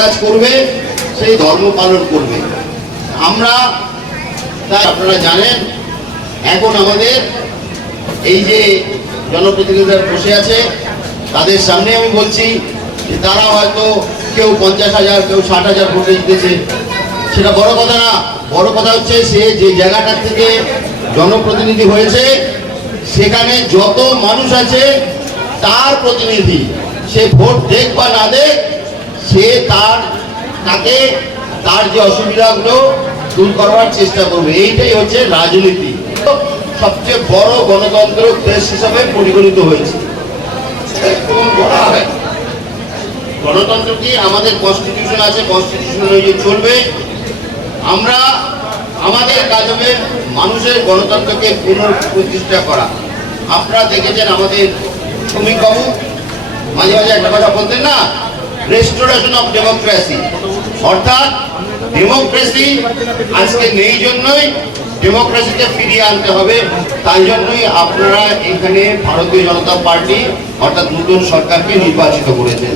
কাজ করবে, সেই ধর্ম পালন করবে। আমরা তাই আপনারা জানেন এখন আমাদের এই যে জনপ্রতিনিধিরা বসে আছে তাদের সামনে আমি বলছি যে তারা হয়তো কেউ 50,000 কেউ 60,000 ভোটে জিতেছে, সেটা বড় কথা না। বড় কথা হচ্ছে সে যে জায়গাটা থেকে জনপ্রতিনিধি হয়েছে সেখানে যত মানুষ আছে তার প্রতিনিধি, সে ভোট দেখ বা না দেখ, সে তাকে তার যে অসুবিধাগুলো দূর করবার চেষ্টা করবে। এইটাই হচ্ছে রাজনীতি। সবচেয়ে বড় গণতন্ত্র দেশ হিসাবে পরিগণিত হয়েছে। গণতন্ত্র কি আমাদের কনস্টিটিউশন আছে, কনস্টিটিউশন অনুযায়ী চলবে। আমরা আমাদের কাজ হবে মানুষের গণতন্ত্রকে পুনঃপ্রতিষ্ঠা করা। আপনারা দেখেছেন আমাদের শ্রমিক বাবু মাঝে মাঝে একটা কথা বলতেন না, রেস্টোরেশন অফ ডেমোক্রেসি, অর্থাৎ ডেমোক্রেসি আজকে নেই জন্যই ডেমোক্রেসিকে ফিরিয়ে আনতে হবে। তাই জন্যই আপনারা এখানে ভারতীয় জনতা পার্টি অর্থাৎ নতুন সরকারকে নির্বাচিত করেছেন।